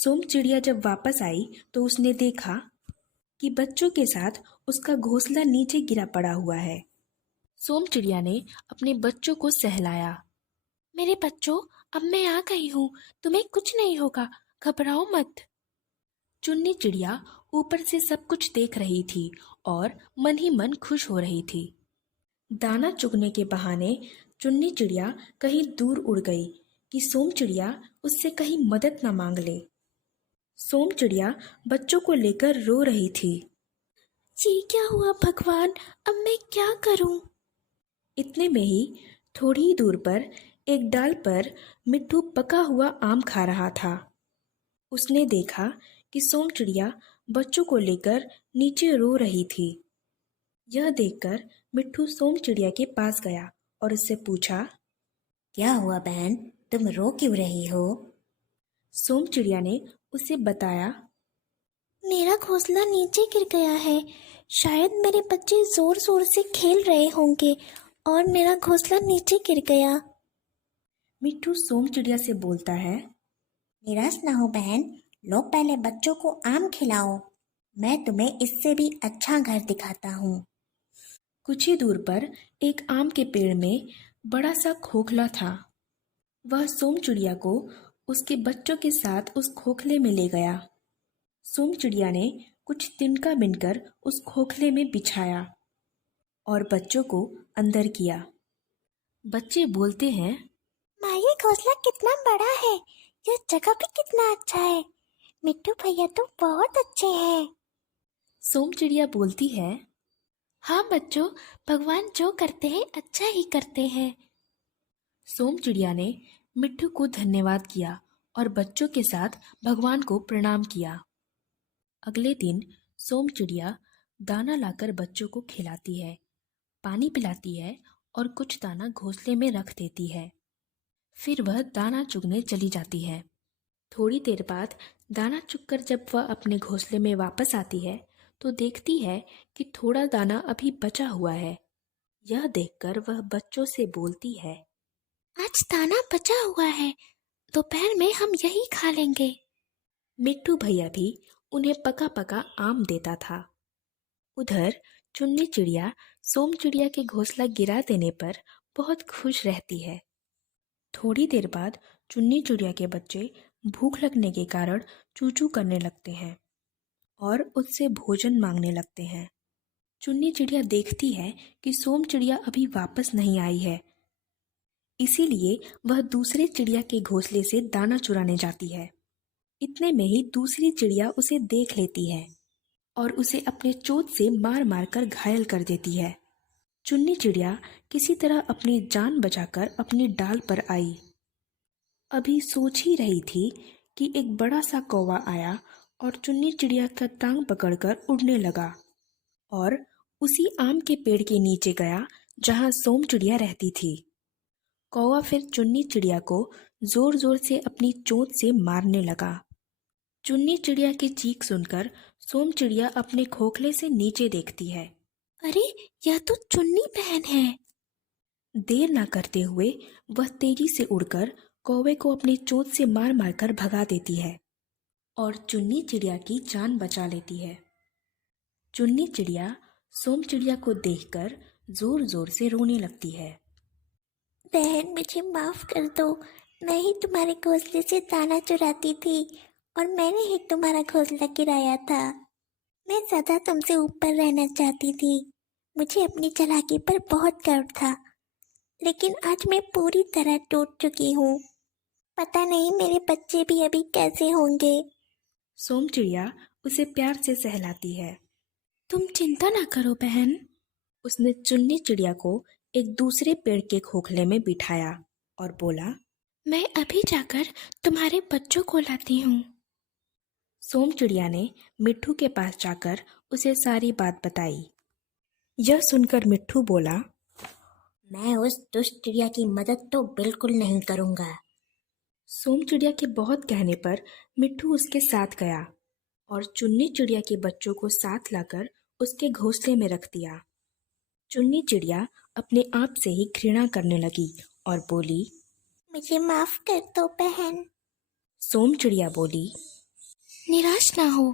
सोम चिड़िया जब वापस आई तो उसने देखा कि बच्चों के साथ उसका घोंसला नीचे गिरा पड़ा हुआ है। सोम चिड़िया ने अपने बच्चों को सहलाया। मेरे बच्चों, अब मैं आ गई हूँ, तुम्हें कुछ नहीं होगा, घबराओ मत। चुन्नी चिड़िया ऊपर से सब कुछ देख रही थी और मन ही मन खुश हो रही थी। दाना चुगने के बहाने चुन्नी चिड़िया कहीं दूर उड़ गई कि सोम चिड़िया उससे कहीं मदद न मांग ले। सोम चिड़िया बच्चों को लेकर रो रही थी। जी क्या हुआ भगवान, अब मैं क्या करूं? इतने में ही थोड़ी ही दूर पर एक डाल पर मिट्ठू पका हुआ आम खा रहा था। उसने देखा कि सोम चिड़िया बच्चों को लेकर नीचे रो रही थी। यह देखकर मिट्ठू सोम चिड़िया के पास गया और उससे पूछा, क्या हुआ बहन, तुम रो क्यों रही हो? सोम चिड़िया ने उसे बताया, मेरा घोंसला नीचे गिर गया है। शायद मेरे बच्चे जोर जोर से खेल रहे होंगे और मेरा घोंसला नीचे गिर गया। मिट्ठू सोम चिड़िया से बोलता है, निराश ना हो बहन, लो पहले बच्चों को आम खिलाओ, मैं तुम्हें इससे भी अच्छा घर दिखाता हूँ। कुछ ही दूर पर एक आम के पेड़ में बड़ा सा खोखला था। वह सोम चिड़िया को उसके बच्चों के साथ उस खोखले में ले गया। सोम चिड़िया ने कुछ तिनका बिनकर उस खोखले में बिछाया और बच्चों को अंदर किया। बच्चे बोलते हैं, माँ ये घोंसला कितना बड़ा है, यह जगह भी कितना अच्छा है। मिट्टू भैया तो बहुत अच्छे हैं। सोम चिड़िया बोलती है, हाँ बच्चों, भगवान जो करते हैं अच्छा ही करते हैं। सोम चिड़िया ने मिट्ठू को धन्यवाद किया और बच्चों के साथ भगवान को प्रणाम किया। अगले दिन सोम चिड़िया दाना लाकर बच्चों को खिलाती है, पानी पिलाती है और कुछ दाना घोंसले में रख देती है। फिर वह दाना चुगने चली जाती है। थोड़ी देर बाद दाना चुगकर जब वह अपने घोंसले में वापस आती है तो देखती है कि थोड़ा दाना अभी बचा हुआ है। यह देखकर वह बच्चों से बोलती है, आज दाना बचा हुआ है, दोपहर में हम यही खा लेंगे। मिट्ठू भैया भी उन्हें पका पका आम देता था। उधर चुन्नी चिड़िया सोम चिड़िया के घोंसला गिरा देने पर बहुत खुश रहती है। थोड़ी देर बाद चुन्नी चिड़िया के बच्चे भूख लगने के कारण चूचू करने लगते हैं और उससे भोजन मांगने लगते हैं। चुन्नी चिड़िया देखती है कि सोम चिड़िया अभी वापस नहीं आई है, इसीलिए वह दूसरे चिड़िया के घोंसले से दाना चुराने जाती है। इतने में ही दूसरी चिड़िया उसे देख लेती है और उसे अपने चोंच से मार मार कर घायल कर देती है। चुन्नी चिड़िया किसी तरह अपनी जान बचाकर अपनी डाल पर आई। अभी सोच ही रही थी कि एक बड़ा सा कौवा आया और चुन्नी चिड़िया का टांग पकड़कर उड़ने लगा और उसी आम के पेड़ के नीचे गया जहां सोम चिड़िया रहती थी। कौवा फिर चुन्नी चिड़िया को जोर जोर से अपनी चोंच से मारने लगा। चुन्नी चिड़िया की चीख सुनकर सोम चिड़िया अपने खोखले से नीचे देखती है। अरे यह तो चुन्नी बहन है। देर न करते हुए वह तेजी से उड़कर कौवे को अपनी चोंच से मार मारकर भगा देती है और चुन्नी चिड़िया की जान बचा लेती है। चुन्नी चिड़िया सोम चिड़िया को देखकर जोर जोर से रोने लगती है। बहन मुझे माफ कर दो, मैं ही तुम्हारे घोंसले से दाना चुराती थी और मैंने ही तुम्हारा घोंसला गिराया था। मैं सदा तुमसे ऊपर रहना चाहती थी, मुझे अपनी चालाकी पर बहुत गर्व था, लेकिन आज मैं पूरी तरह टूट चुकी हूँ। पता नहीं मेरे बच्चे भी अभी कैसे होंगे। सोम चिड़िया उसे प्यार से सहलाती है। तुम चिंता ना करो बहन। उसने चुन्नी चिड़िया को एक दूसरे पेड़ के खोखले में बिठाया और बोला, मैं अभी जाकर तुम्हारे बच्चों को लाती हूँ। सोम चिड़िया ने मिट्ठू के पास जाकर उसे सारी बात बताई। यह सुनकर मिट्ठू बोला, मैं उस दुष्ट चिड़िया की मदद तो बिल्कुल नहीं करूँगा। सोम चिड़िया के बहुत कहने पर मिट्ठू उसके साथ गया और चुन्नी चिड़िया के बच्चों को साथ लाकर उसके घोंसले में रख दिया। चुन्नी चिड़िया अपने आप से ही घृणा करने लगी और बोली, मुझे माफ कर दो बहन। सोम चिड़िया बोली, निराश ना हो।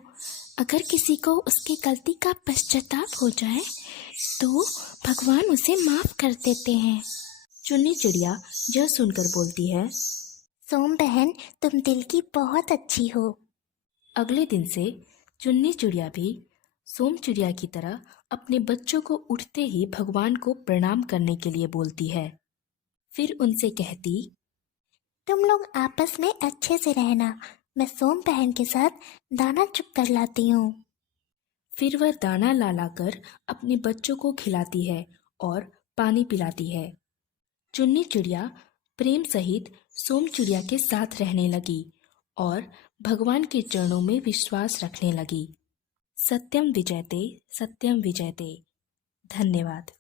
अगर किसी को उसकी गलती का पश्चाताप हो जाए तो भगवान उसे माफ कर देते हैं। चुन्नी चिड़िया यह सुनकर बोलती है। सोम बहन, तुम दिल की बहुत अच्छी हो। अगले दिन से चुन्नी चिड़िया भी सोम चिड़िया की तरह अपने बच्चों को उठते ही भगवान को प्रणाम करने के लिए बोलती है। फिर उनसे कहती, तुम लोग आपस में अच्छे से रहना। मैं सोम बहन के साथ दाना चुग कर लाती हूँ। फिर वह दाना ला लाकर अपने बच्चों को खिलाती है और पानी पिलाती है। चुन्नी चिड़िया प्रेम सहित सोम चिड़िया के साथ रहने लगी और भगवान के चरणों में विश्वास रखने लगी। सत्यम विजयते, सत्यम विजयते। धन्यवाद।